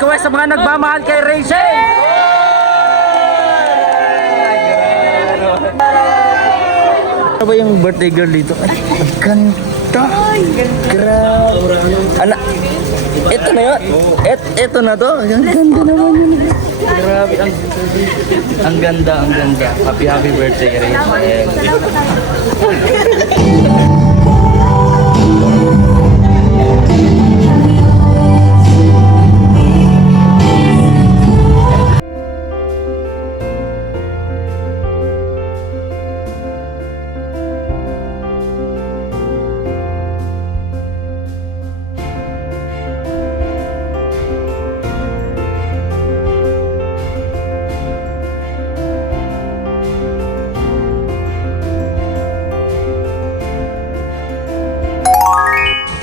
request sa mga nagmamahal kay Rachel. Ano ba yung birthday girl dito? Ay, ang ganda. Grabe. Ala, ito na yun. Ito na to. Ang ganda naman yun. Grabe, ang ganda, ang ganda. Happy birthday, Rachel.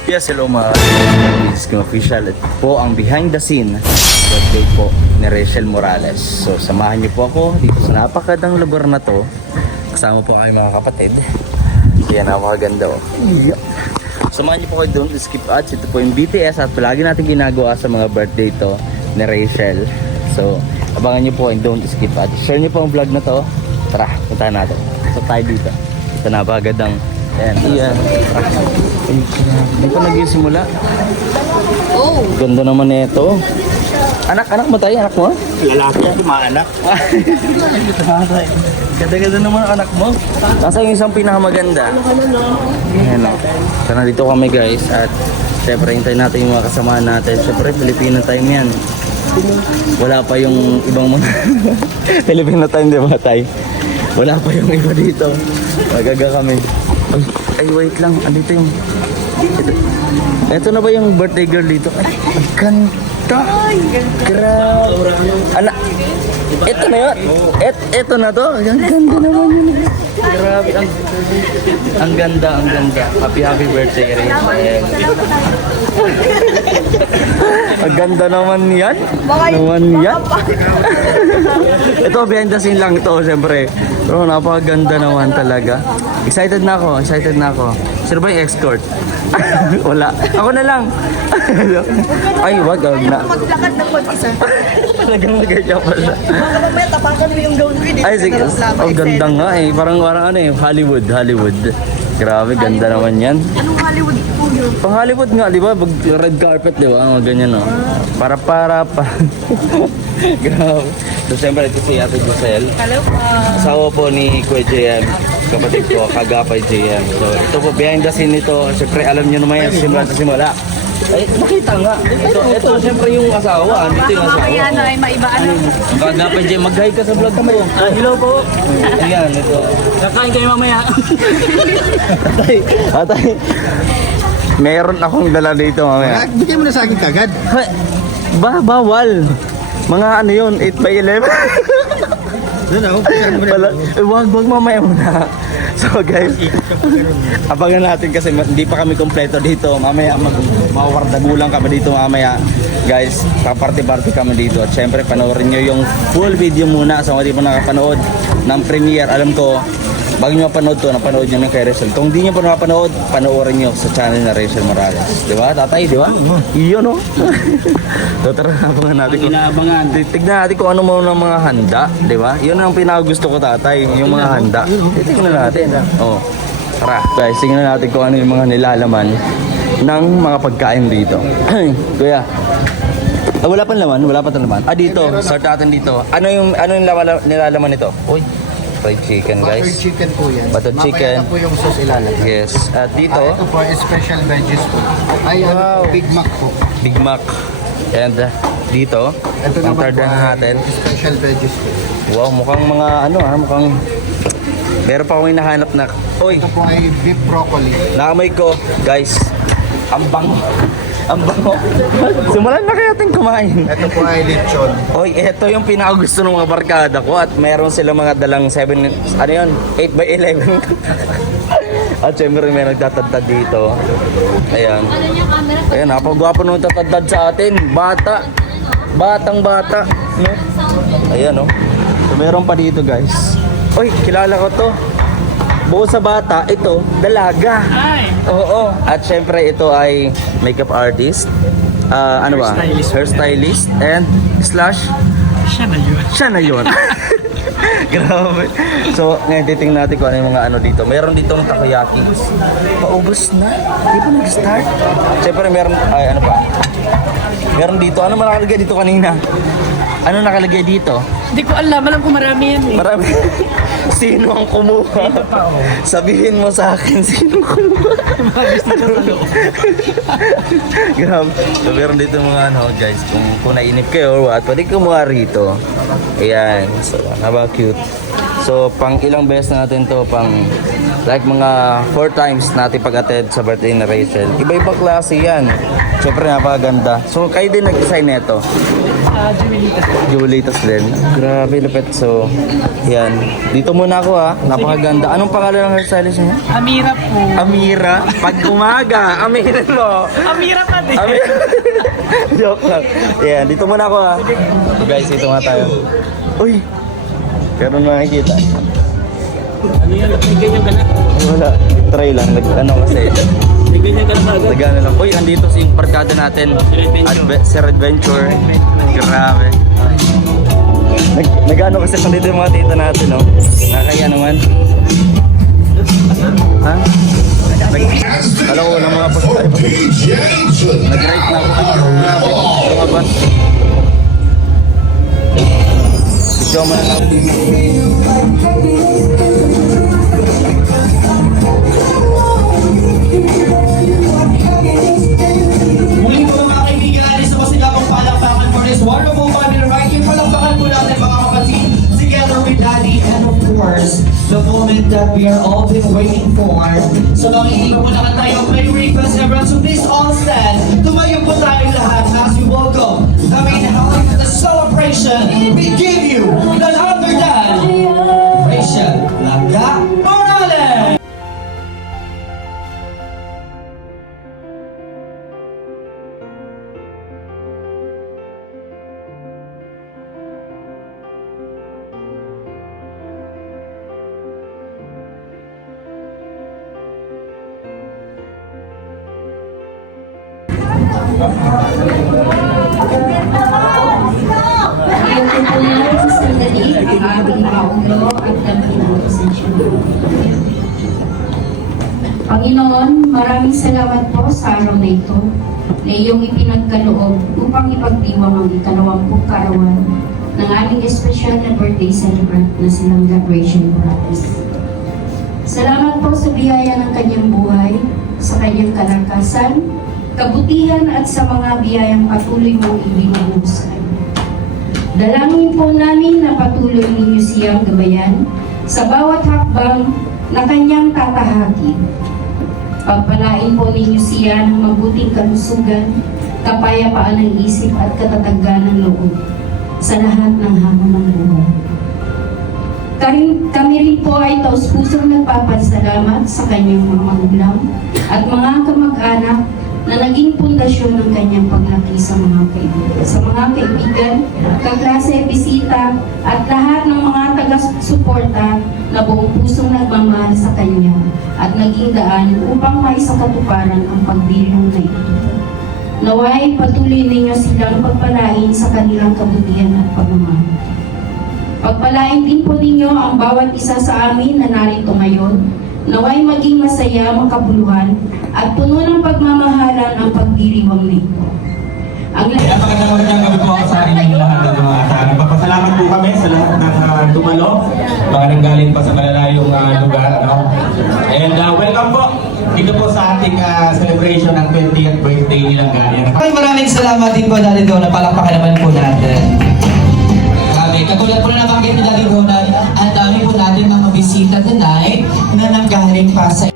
Yes, hello mga It's official. Ito po ang behind the scene birthday po ni Rachel Morales. So samahan niyo po ako dito sa napakagandang lugar na to. Kasama po kayo mga kapatid. Yan, napakaganda oh. Samahan niyo po kayo doon to skip ads. Ito po yung BTS at palagi natin ginagawa sa mga birthday to ni Rachel. So abangan niyo po yung don't skip ads. Share niyo po ang vlog na to. Tara, puntahan natin. So tayo dito. Ito napakagandang Ayan. Hindi pa nagsisimula. Oh. Ganda naman nito. Anak mo tayo, anak mo? Lalaki ako, mga anak. Ganda-ganda naman ang anak mo. Nasa yung isang pinakamaganda. Ayan o. So nandito kami guys at syempre hintayin natin yung mga kasamahan natin. Syempre Filipino time yan. Wala pa yung ibang mga Filipino time, di ba tayo? Wala pa yung iba dito. Magaga kami. Ay, wait lang. Andito yung... Ito na ba yung birthday girl dito? Ay, ang ganda. Grabe. Ala, ito na yun. Ito na to. Ang ganda naman yun. Grabe. Ang ganda, ang ganda. Happy birthday, Rachel. Ang ganda naman yan. Naman yan. Ito, behind the scene lang ito, siyempre. Pero napakaganda naman talaga. Excited na ako. Sino ba yung escort? Wala. Ako na lang. Ay, wag na. Maglakad ng mag-isa. Talagang nagkaya pala. Mamaya tapakan mo yung gown ko. Ay, sige. Oh, ganda nga eh. Parang ano eh. Hollywood. Grabe, ganda naman yan. Anong Hollywood po yun? Pang Hollywood nga, di ba? Red carpet, di ba? Mga ganyan, no? Para. Grabe. So, siyempre, ito si Ate Giselle. Hello po. Asawa po ni Kuya JM. Kapatid ko, Kagapay JM. So, ito po, behind the scene nito. Siyempre, alam nyo naman yan, simula. Ay, nakita nga. Ito, siyempre yung asawa. Dito yung asawa. Mamaya na ay maibaan. Kagapay JM, mag-hi ka sa vlog mo. Hello po. Ayan, ito. Kakain kayo mamaya. Atay. Meron akong dala dito mamaya. Bigay mo na sa akin kagad. Bawal. Mga ano yun, 8x11. Doon ako, picture mo na. Wag mamaya muna. So guys, abangan natin kasi hindi pa kami kompleto dito. Mamaya mawardagulang kami dito mamaya. Guys, paparty-party kami dito. At syempre, panoorin nyo yung full video muna. So kung hindi pa nakapanood ng premiere, alam ko, bago nyo mapanood to, napanood nyo ng kay Rachel. Kung hindi nyo pa nakapanood, panoorin nyo sa channel na Rachel Morales. Diba, tatay? Diba? Iyon, no? So tara, abangan natin. Tignan natin kung ano mo ng mga handa. Diba? Yun ang pinakagusto ko, tatay. Yung mga handa. Tignan natin. Oh. Tara. Guys, tignan natin kung ano yung mga nilalaman ng mga pagkain dito. Kuya. Wala pa laman. Dito. Start natin dito. Ano yung nilalaman nito? Uy. Fried chicken, guys. Butter chicken po yan. Butter chicken. Mamaya na po yung sauce ilalagay. Yes. At dito, Ito po, special veggies po. Ay, ano po, Big Mac po. Big Mac. And dito, Ito ang naman third po na natin. special veggies po. Wow, mukhang mga mukhang meron pa akong hinahanap na. Uy, Ito po ay beef broccoli. naamoy ko, guys. Ang bango. Simulan na kaya ating kumain. Ito po ay lechon. Oy, ito yung pinakagusto ng mga barkada ko at meron sila mga dalang 8x11. At syempre may nagtatadtad dito. Ayan. Ayan, napagwapo nung tatadtad sa atin. Batang bata. No? Ayan, no? So meron pa dito, guys. Oy, kilala ko to. Bukod sa bata, ito, dalaga. Ay! Oo. At syempre, ito ay makeup artist. Ano ba? Hairstylist. Hairstylist. And slash, Siya na yun. siya na yun. Grabe. So, ngayon titingnan natin kung ano yung mga ano dito. Meron dito ng takoyaki. Paubos na. Di ba nag-start? Siyempre meron, ay ano pa? Meron dito. Ano man nakalagay dito kanina? Ano nakalagay dito? Hindi ko alam kung marami yan eh. Marami. Sino ang kumuha? Sabihin mo sa akin, sino ang kumuha? Gusto ko sa loob. Grabe. So, meron dito mga ano, guys, kung nainip kayo or what, pwede kumuha rito. Ayan. So, naba cute. So, pang ilang beses na natin to, pang like mga 4 times natin pag-attend sa birthday na Rachel. Iba-ibang klase yan. Siyempre, napakaganda. So, kayo din nag-design nito. Jumelita. Julitas din. Grabe, lupit. So, yan. Dito muna ako ha. Napakaganda. Anong pangalan ng hairstylist niya? Amira po. Amira. Pag umaga, aminin mo. Amira pa din. Amira. Joke lang. Yan, dito muna ako ha. Guys, dito nga tayo. Uy! Pero makikita. Ano yan? May ganyan ka na. Wala. Try lang. Ano kasi. May ganyan ka na agad. Nagana lang. Uy, andito si yung barkada natin. Sir Adventure. Grabe. Nag-ano kasi nandito yung mga tita natin, no? Nakakaya naman. Ha? Alam ko ng mga post tayo. Nag-write na ako. Grabe. Lumabas. Video mo na lang. Muli po mga kaibigan, isa po silang palakpakan for this wonderful family right here. Palakpakan po natin mga kapatid together with Daddy and of course, the moment that we are all been waiting for. So makikita po na tayo play request everyone. So please all stand. Tumayo po tayong lahat as we welcome. I mean, how the celebration we give you none other than Rachel Langga Morales. Ito po natin sa sandali ang ating paulo at damhin ang pasensya. Panginoon, maraming salamat po sa araw na ito na iyong ipinagkaloob upang ipagdiwang ang ika-20 kaarawan ng aming espesyal na birthday celebrant na silang Rachel Morales. Salamat po sa biyaya ng kanyang buhay, sa kanyang kalakasan, kabutihan at sa mga biyayang patuloy mong ibinubuo sa kanya. Dalangin po namin na patuloy ninyo siyang gabayan sa bawat hakbang na kanyang tatahakin. Pagpalain po ninyo siya ng mabuting kalusugan, kapayapaan ng isip at katatagan ng loob sa lahat ng hamon ng buhay. Kami rin po ay taus-pusong nagpapasalamat sa kanyang mga magulang at mga kamag-anak na naging pundasyon ng kanyang paglaki sa mga kaibigan, kaklase, bisita, at lahat ng mga taga-suporta na buong pusong nagmamahal sa kanya at naging daan upang maisakatuparan ang pagdiriwang na ito. Naway patuloy ninyo silang pagpalain sa kanilang kabutihan at pagmamahal. Pagpalain din po ninyo ang bawat isa sa amin na narito ngayon. Naway maging masaya, makabuluhan, at puno ng pagmamahalan ang pagdiriwang nito. Ang Napakagandang gabi po sa inyong lahat ng mga ata. Nagpapasalamat po kami sa lahat ng tumalo, mga nanggaling pa sa malalayong lugar. No? And welcome po dito po sa ating celebration ng 20th birthday nilang Galian. Maraming salamat din po Daddy Donald. Palakpakan naman po natin. Grabe, katulad po na nabanggit ni Daddy Donald, ang dami po natin mga bisita tonight na nanggaling pa sa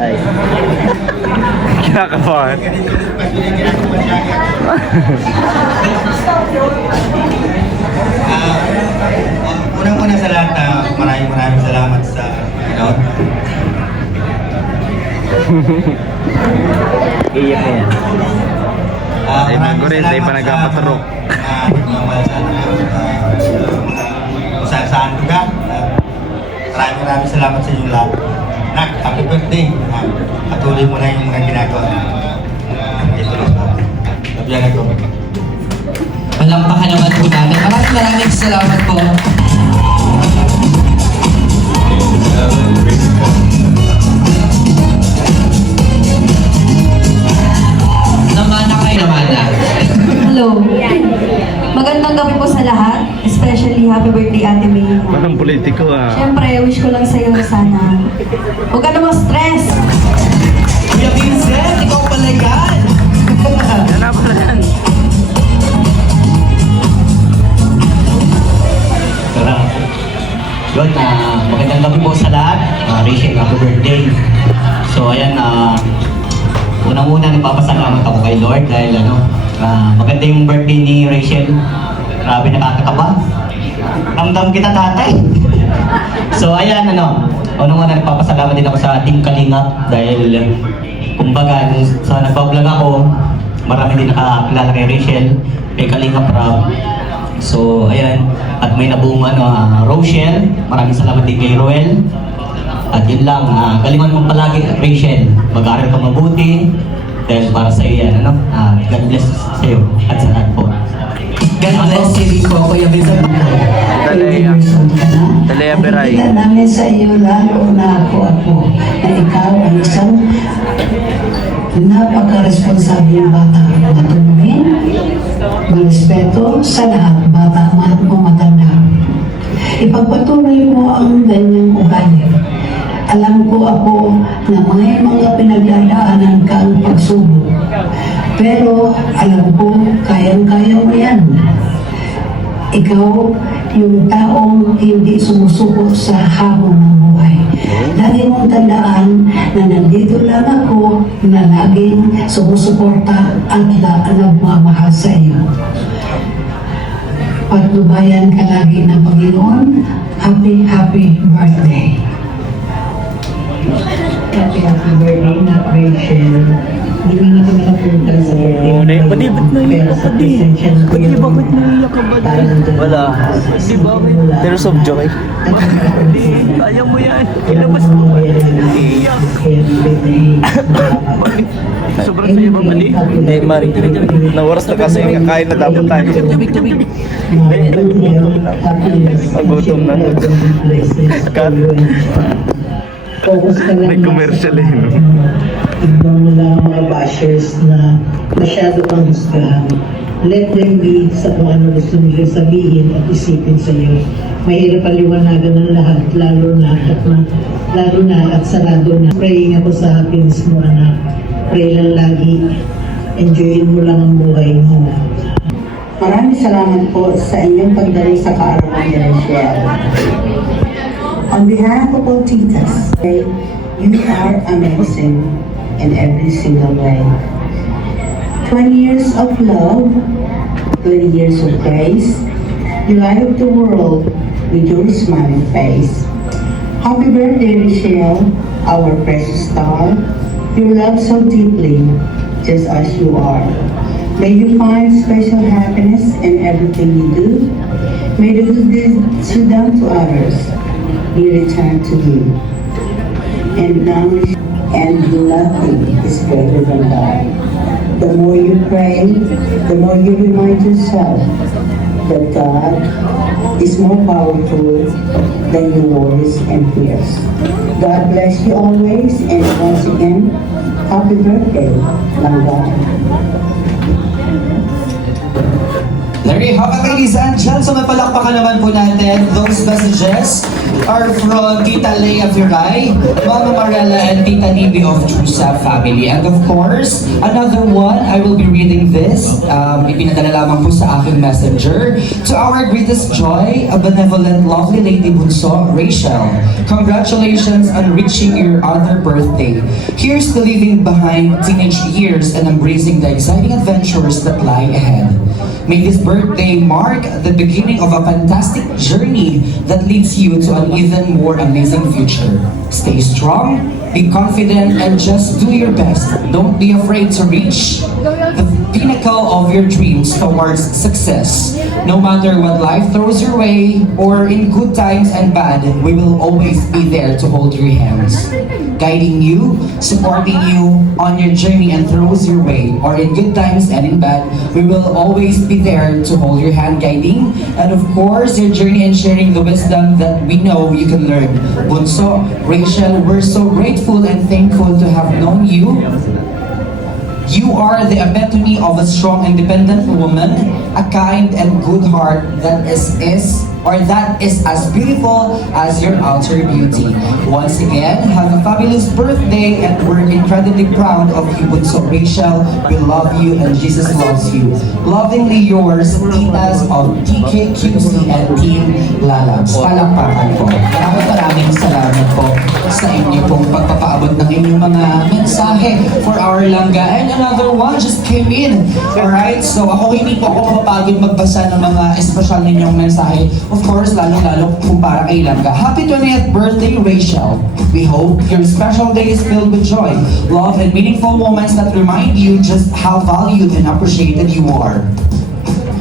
Ay. Kinakabahan. Unang-una sa lahat, maraming salamat sa Iyak na yan. Ay, Mangoris, ay pa nagpapaturok. Kung saan lugar. Maraming salamat sa inyong lahat. Nak, happy birthday. Patuloy mo na yung mga ginagawa. Ito lang sa kabiyagan ko. Palampakan naman po natin. Maraming salamat po. Namana kayo, namana. Hello. Magandang gabi po sa lahat. Especially happy birthday Ate May. Parang politiko ah. Siyempre, wish ko lang sa'yo sana. Huwag ka na ma-stress. Kuya Vincent, ikaw pala yan. Yan na pala yan. Yun, magandang gabi po sa lahat. Rachel, happy birthday. So, ayan, unang-una nagpapasalamat ako kay Lord dahil maganda yung birthday ni Rachel. Grabe, nakakakaba. Ramdam kita, tatay. So, ayan, unang-una nagpapasalamat din ako sa Team Kalingap dahil, kumbaga, sa nagpa-vlog ako, marami din nakakilala kay Rachel, kay Kalingap Rob. So, ayan. At may nabuong Rochelle. Maraming salamat din kay Roel. At yun lang, galingan mo palagi, Rachel. Mag-aaral ka mabuti. Dahil para sa iyo yan, God bless sa iyo at sa lahat po. God bless you po, Kuya Vincent. Talaya. Talaya Beray. Nakikita namin sa iyo lalo na ako na ikaw ang isang napaka-responsableng bata. Matunuhin, marespeto sa lahat, bata man o matanda. Ipagpatuloy mo ang ganyang ugali. Alam ko ako na may mga pinagdadaanan kang pagsubok. Pero alam ko, kayang-kaya mo yan. Ikaw, yung taong hindi sumusuko sa hamon ng buhay. Lagi mong tandaan na nandito lang ako na laging sumusuporta at nagmamahal sa iyo. Patnubayan ka lagi ng Panginoon. Happy, happy birthday. Happy, happy birthday na Rachel. Hindi nga kami napunta sa birthday. Oo, pati ba't naiyak ka, pati? Pati bakit naiyak ka ba? Wala. Di ba? Tears of joy. Hindi, kaya mo yan. Ilabas mo. Iiyak. Sobrang saya ba, Mali? Hindi, Mari. Nawaras na kasi kakain na dapat tayo. Magutom na. Cut. Focus ka lang. May commercial eh, no? Tignan mo lang ang mga bashers na masyado kang husgahan. Let them be sa kung ano gusto nila sabihin at isipin sa iyo. Mahirap paliwanagan ng lahat, lalo na at sarado na. Praying ako sa happiness mo, anak. Pray lang lagi. Enjoyin mo lang ang buhay mo. Maraming salamat po sa inyong pagdalo sa kaarawan ni Rachel. On behalf of all titas, you are amazing in every single way. 20 years of love, 20 years of grace, you light up the world with your smiling face. Happy birthday, Rachel, our precious star. You love so deeply, just as you are. May you find special happiness in everything you do. May the good deeds you done to others be returned to you. And nothing is greater than God. The more you pray, the more you remind yourself that God is more powerful than your worries and fears. God bless you always, and once again, happy birthday, Langga. There you have it, ladies and gentlemen. Palakpakan naman po natin those messages are from Tita Lea Viray, Mama Marella, and Tita Nibi of Trusa family. And of course, another one, I will be reading this. Ipinadala lamang po sa aking messenger. To our greatest joy, a benevolent, lovely lady bunso, Rachel. Congratulations on reaching your other birthday. Here's to leaving behind teenage years and embracing the exciting adventures that lie ahead. May this birthday mark the beginning of a fantastic journey that leads you to an even more amazing future. Stay strong, be confident, and just do your best. Don't be afraid to reach the pinnacle of your dreams towards success. No matter what life throws your way, or in good times and bad, we will always be there to hold your hands, guiding you, supporting you on your journey and throws your way, or in good times and in bad, we will always be there to hold your hand, guiding, and of course, your journey and sharing the wisdom that we know you can learn. Bunso, Rachel, we're so grateful and thankful to have known you. You are the epitome of a strong, independent woman, a kind and good heart that is as beautiful as your outer beauty. Once again, have a fabulous birthday, and we're incredibly proud of you, Bunso Rachel. We love you and Jesus loves you. Lovingly yours, Titas of TKQC and Team Lalabs. Palakpakan po. Maraming salamat po sa inyo pong pagpapaabot ng inyong mga mensahe for our langga. And another one just came in. Alright, so ako hindi po ako mapapagod magbasa ng mga espesyal ninyong mensahe. Of course, lalo-lalo kung para kay langga. Happy 20th birthday, Rachel. We hope your special day is filled with joy, love, and meaningful moments that remind you just how valued and appreciated you are.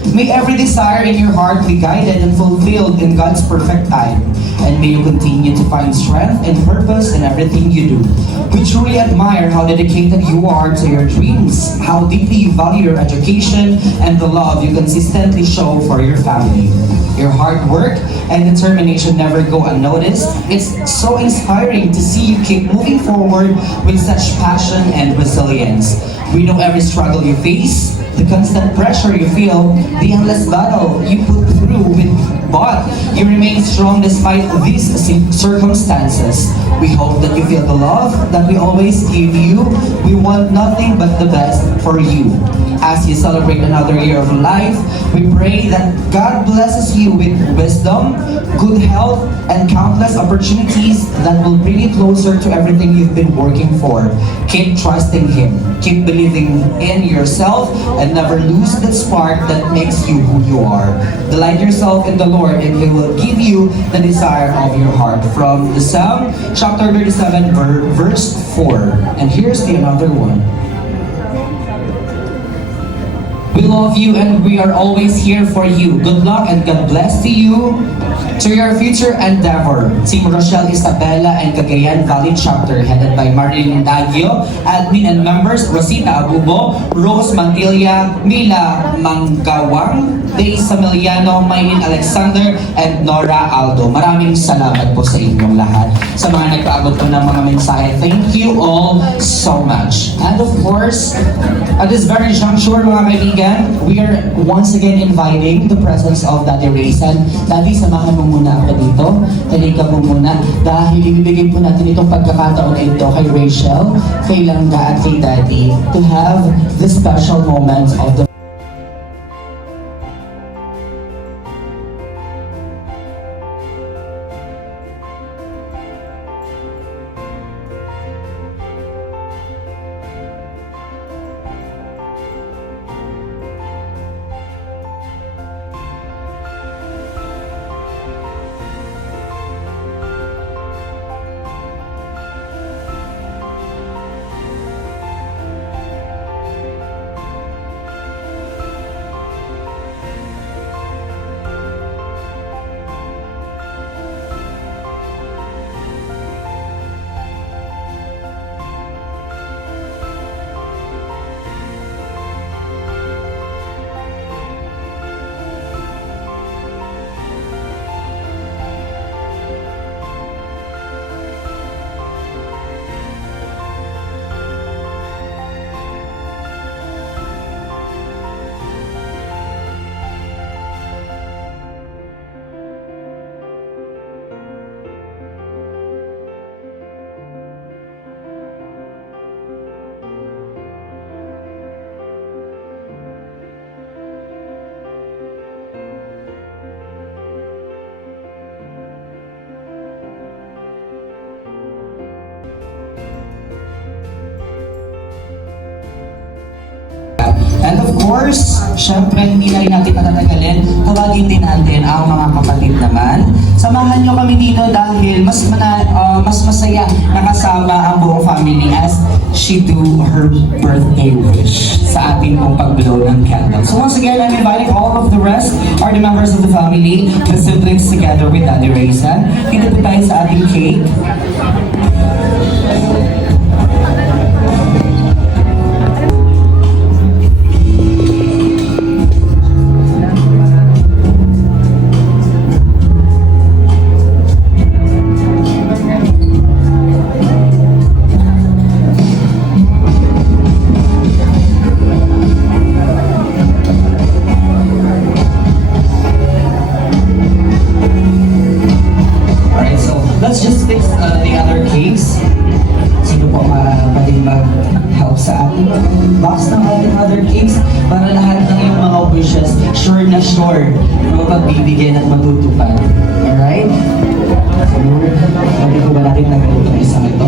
May every desire in your heart be guided and fulfilled in God's perfect time. And may you continue to find strength and purpose in everything you do. We truly admire how dedicated you are to your dreams, how deeply you value your education, and the love you consistently show for your family. Your hard work and determination never go unnoticed. It's so inspiring to see you keep moving forward with such passion and resilience. We know every struggle you face, the constant pressure you feel, the endless battle you put through but you remain strong despite these circumstances. We hope that you feel the love that we always give you. We want nothing but the best for you. As you celebrate another year of life, we pray that God blesses you with wisdom, good health, and countless opportunities that will bring you closer to everything you've been working for. Keep trusting Him, keep believing in yourself, and never lose that spark that makes you who you are. Delight yourself in the Lord, and He will give you the desire of your heart. From the Psalm, chapter 37, verse 4. And here's the another one. We love you and we are always here for you. Good luck and God bless to you, to your future endeavor. Team Rochelle Isabela and Cagayan Valley Chapter, headed by Marilyn Daggio, admin and members Rosita Abubo, Rose Mantilla, Mila Manggawang, Day Samiliano, Maylin Alexander, and Nora Aldo. Maraming salamat po sa inyong lahat. Sa mga nagpaabot po ng mga mensahe, thank you all so much. And of course, at this very juncture, mga kaibigan, we are once again inviting the presence of Daddy Raysan. Daddy, samahan mo muna ako dito. Talika mo muna. Dahil ibibigay po natin itong pagkakataon na ito kay Rachel, kay Langga at kay Daddy to have this special moment of the course, syempre hindi na rin natin patatagalin. Tawagin din natin ang mga kapatid naman. Samahan nyo kami dito dahil mas masaya nakasama ang buong family as she do her birthday wish sa ating pong pag-blow ng candle. So once again, I'm inviting all of the rest are the members of the family, the siblings together with Daddy Raisan. Dito po tayo sa ating cake. Alright, so let's just fix the other cakes. Sino po pwedeng mag-help sa ating box ng ating other cakes para lahat ng iyong mga wishes, sure na sure, mapagbibigyan at matutupad. Alright? So, pwede ko ba natin nagawin itong isang ito?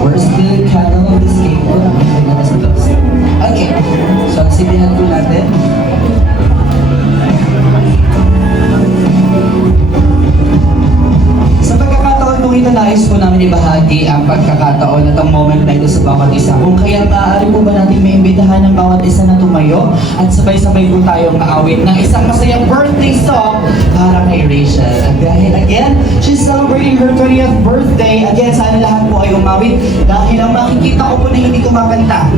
Where's the candle of this cake? Okay, so silihan po natin. Sa pagkakataon po ito, nais po namin ibahagi ang pagkakataon at ang moment na ito sa bawat isa. Kung kaya maaari po ba natin maimbitahan ng bawat isa na tumayo at sabay-sabay po tayong maawit ng isang masayang birthday song para kay Rachel. At dahil again, she's celebrating her 20th birthday. Again, sana lahat po ay umawit dahil ang makikita ko po na hindi kumakanta.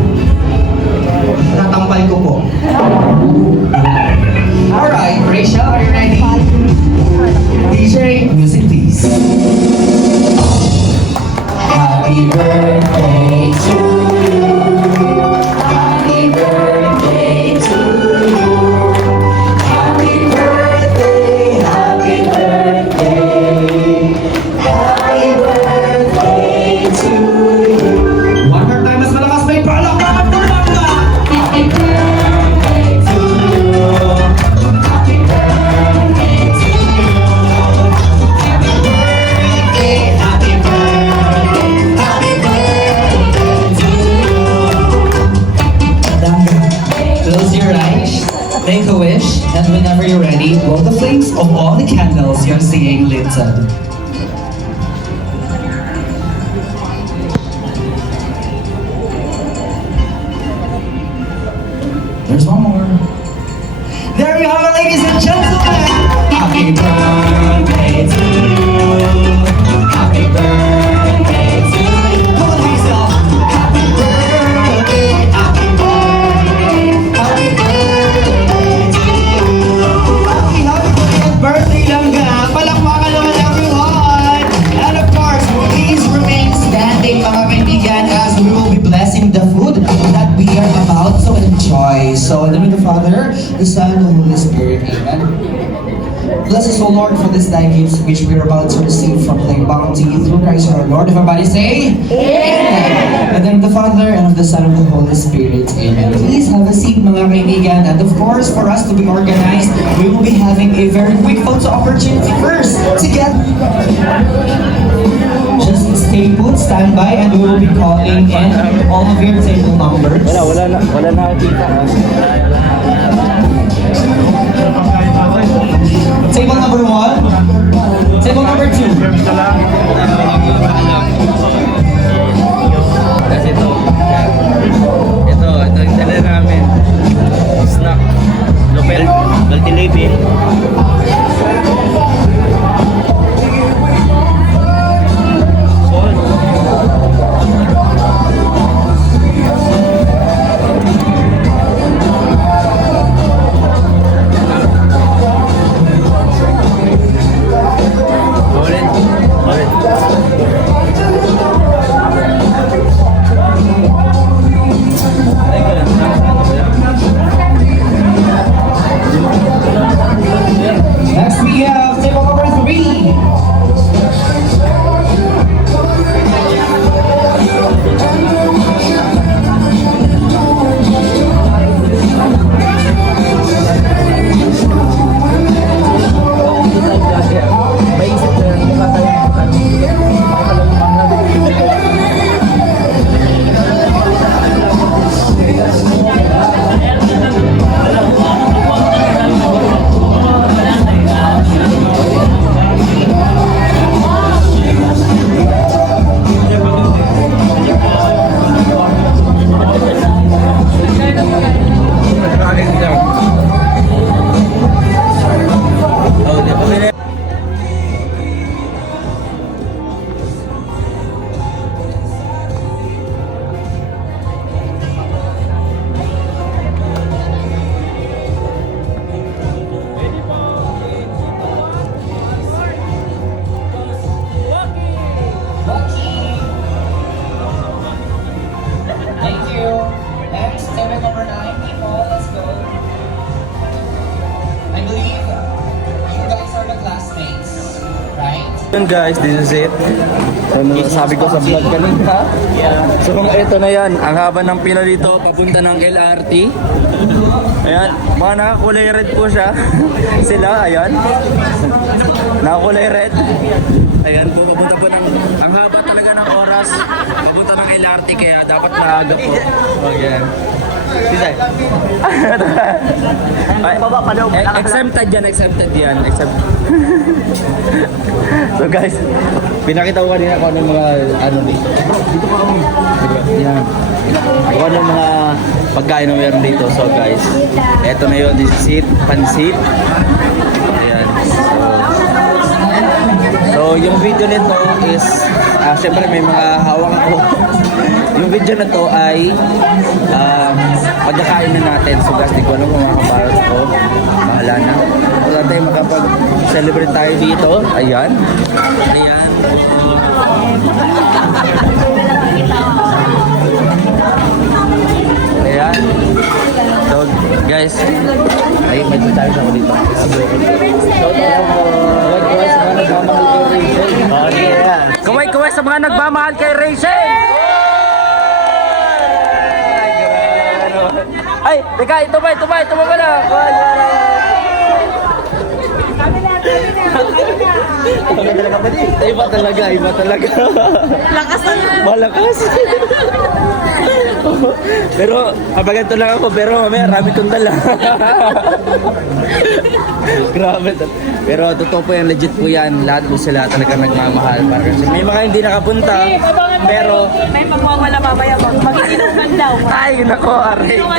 Tatampal ko po. Alright, Rachel, are you ready? DJ, music please. Happy birthday to you. Happy birthday to you. Happy birthday, happy birthday. Happy birthday to you. One more time, mas malakas may palakpakan po lang ba? Happy birthday to you. Happy birthday to you. Happy birthday, happy birthday, happy birthday to you. Close your eyes, make a wish, and whenever you're ready, blow the flames of all the candles you're seeing lit up. There's one more. There you have it, ladies and gentlemen. Happy birthday to you. Happy birthday to you. Come on, Lisa. Happy birthday, happy birthday, happy birthday to you. Happy birthday lang ga. Palakpakan naman everyone. And of course, please remain standing mga kaibigan as we will be blessing the food that we are about to enjoy. So, in the name of the Father, the Son, and the Holy Spirit. Amen. Bless us, O Lord, for this thy gifts which we are about to receive from thy bounty through Christ our Lord. Everybody say, Amen. And then of the Father, and of the Son, and of the Holy Spirit. Amen. Please have a seat, mga kaibigan. And of course, for us to be organized, we will be having a very quick photo opportunity first. Together. Just stay put, stand by, and we will be calling in all of your table numbers. Wala na kita. Table number 1. Table number 2. Kasi ito yung dala namin. Snack. Lopel. Multilabel. Next we have table number 3. Thank you. Next, table number 9, people. Let's go. I believe you guys are the classmates, right? Yun guys, this is it. Sabi ko sa vlog kanina. So ito na yan, ang haba ng pila dito papunta ng LRT. Ayan, mga nakakulay red po siya. Sila, ayan. Nakakulay red. Ayan po, papunta po ng, ang haba talaga ng oras. Papunta ng LRT kaya dapat maaga po. Ayan. Sisay. Exempted yan, exempted yan. So guys, pinakita ko kanina kung anong mga ano dito. Dito pa kami. Yan. Kung anong mga pagkain na meron dito. So guys, eto na yun. This is it. Pansit. Ayan. So yung video nito is, syempre may mga hawak ako. Yung video na to ay pagkakain na natin. So guys, di ko alam kung makakaparot ko. Bahala na. Wala tayo makapag-celebrate tayo dito. Ayan. Ayan. Ayan. So guys, ay may tayo ako dito. So kaway sa mga nagmamahal kay Rachel. Ay, teka, ito ba pala? Iba talaga. Malakas. Pero, kabaganto lang ako, pero mamaya rami kong dala. Grabe. Pero totoo po yan, legit po yan. Lahat po sila talaga nagmamahal. Kasi may mga hindi nakapunta, pero... May pagmamala mamaya mag-iinuman daw. Ay, nako, aray ko.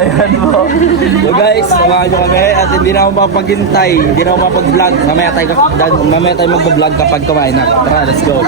Ayan po. So guys, samahan nyo kami at hindi na ako mapaghintay. Hindi na ako mapag-vlog. Mamaya tayo mag-vlog kapag kumain na. Tara, let's go.